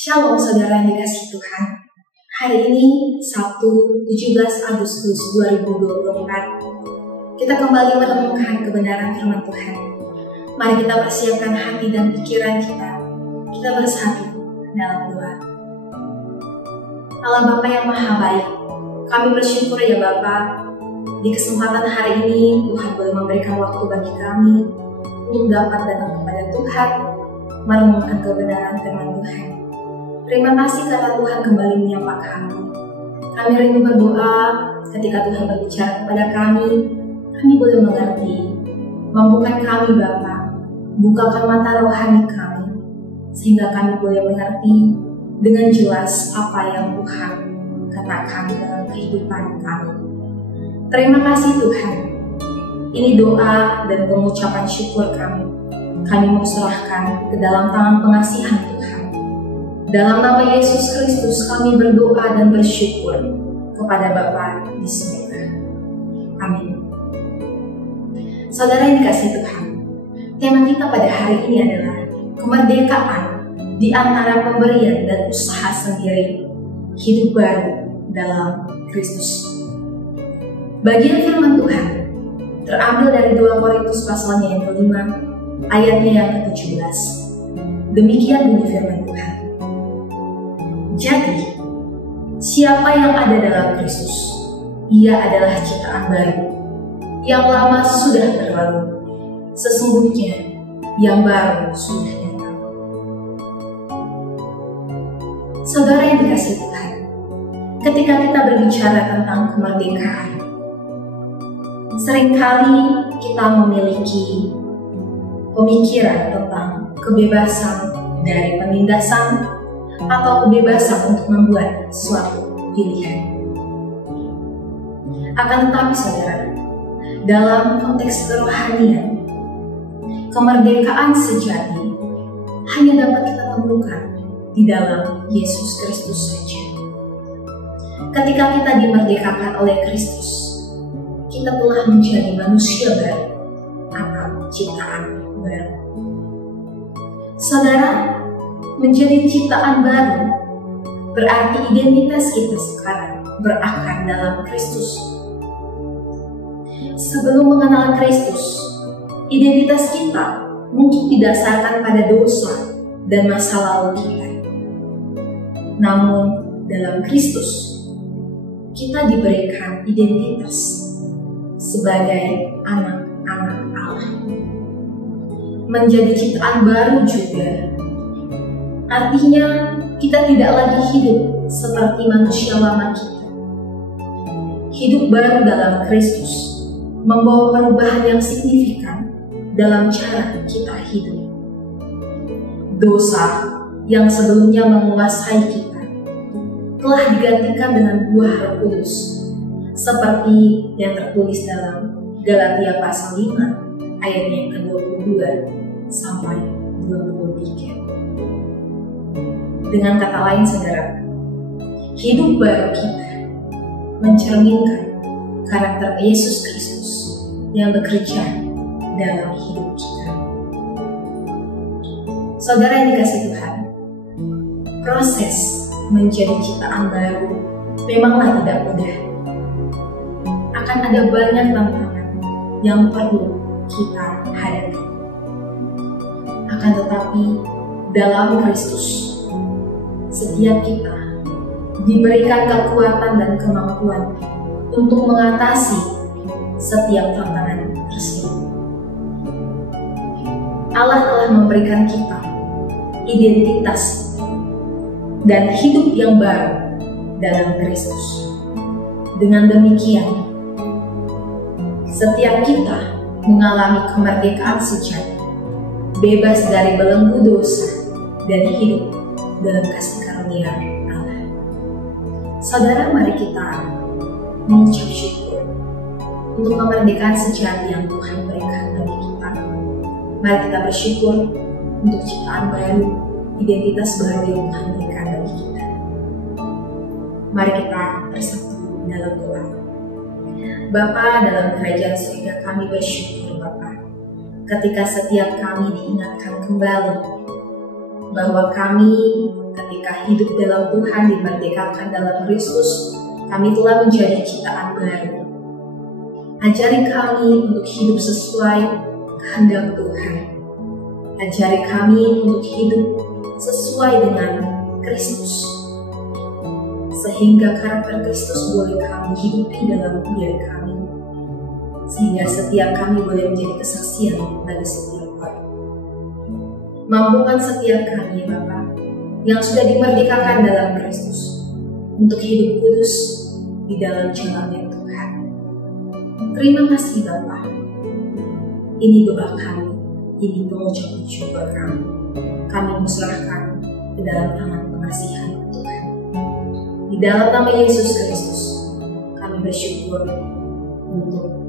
Shalom saudara yang dikasihi Tuhan. Hari ini Sabtu 17 Agustus 2024. Kita kembali menemukan kebenaran firman Tuhan. Mari kita persiapkan hati dan pikiran kita. Kita bersatu dalam doa. Allah Bapa yang Maha Baik, kami bersyukur ya Bapa, di kesempatan hari ini Tuhan boleh memberikan waktu bagi kami untuk dapat datang kepada Tuhan, merenungkan kebenaran firman Tuhan. Terima kasih karena Tuhan kembali menyapa kami. Kami rindu berdoa ketika Tuhan berbicara kepada kami boleh mengerti. Mampukan kami Bapa, bukakan mata rohani kami, sehingga kami boleh mengerti dengan jelas apa yang Tuhan katakan dalam kehidupan kami. Terima kasih Tuhan. Ini doa dan pengucapan syukur kami. Kami mau serahkan ke dalam tangan pengasihan Tuhan. Dalam nama Yesus Kristus kami berdoa dan bersyukur kepada Bapa di surga. Amin. Saudara yang dikasihi Tuhan, tema kita pada hari ini adalah kemerdekaan di antara pemberian dan usaha sendiri, hidup baru dalam Kristus. Bagian firman Tuhan terambil dari 2 Korintus pasalnya yang ke-5, ayatnya yang ke-17. Demikian bunyi firman Tuhan. Jadi, siapa yang ada dalam Kristus, ia adalah ciptaan baru. Yang lama sudah berlalu, sesungguhnya yang baru sudah datang. Saudara yang dikasihi Tuhan, ketika kita berbicara tentang kemerdekaan, seringkali kita memiliki pemikiran tentang kebebasan dari penindasan atau kebebasan untuk membuat suatu pilihan. Akan tetapi saudara, dalam konteks kerohanian, kemerdekaan sejati hanya dapat kita temukan di dalam Yesus Kristus saja. Ketika kita dimerdekakan oleh Kristus, kita telah menjadi manusia baru atau ciptaan baru. Saudara, menjadi ciptaan baru berarti identitas kita sekarang berakar dalam Kristus. Sebelum mengenal Kristus, identitas kita mungkin didasarkan pada dosa dan masa lalu kita. Namun, dalam Kristus, kita diberikan identitas sebagai anak-anak Allah. Menjadi ciptaan baru juga artinya kita tidak lagi hidup seperti manusia lama kita. Hidup baru dalam Kristus membawa perubahan yang signifikan dalam cara kita hidup. Dosa yang sebelumnya menguasai kita telah digantikan dengan buah Roh Kudus, seperti yang tertulis dalam Galatia pasal 5 ayatnya yang ke-22 sampai 23. Dengan kata lain saudara, hidup baru kita mencerminkan karakter Yesus Kristus yang bekerja dalam hidup kita. Saudara yang dikasihi Tuhan, proses menjadi ciptaan baru memanglah tidak mudah. Akan ada banyak tantangan yang perlu kita hadapi. Akan tetapi dalam Kristus, setiap kita diberikan kekuatan dan kemampuan untuk mengatasi setiap tantangan tersebut. Allah telah memberikan kita identitas dan hidup yang baru dalam Kristus. Dengan demikian, setiap kita mengalami kemerdekaan sejati, bebas dari belenggu dosa dan hidup dalam kasih karunia Allah. Saudara, mari kita mengucap syukur untuk kemerdekaan sejati yang Tuhan berikan bagi kita. Mari kita bersyukur untuk ciptaan baru, identitas baru yang Tuhan berikan bagi kita. Mari kita bersatu dalam doa. Bapa dalam kerajaan surga, kami bersyukur Bapa, ketika setiap kami diingatkan kembali bahwa kami ketika hidup dalam Tuhan dimerdekakan dalam Kristus, kami telah menjadi ciptaan baru. Ajari kami untuk hidup sesuai kehendak Tuhan. Ajari kami untuk hidup sesuai dengan Kristus, sehingga karakter Kristus boleh kami hidupi dalam diri kami, sehingga setiap kami boleh menjadi kesaksian bagi setiap orang. Mampukan setiap kami, Bapa, yang sudah dimerdekakan dalam Kristus, untuk hidup kudus di dalam jalannya Tuhan. Terima kasih, Bapa. Ini doa kami, ini pengucapan syukur kami. Kami serahkan ke dalam tangan pengasihan Tuhan. Di dalam nama Yesus Kristus, kami bersyukur untuk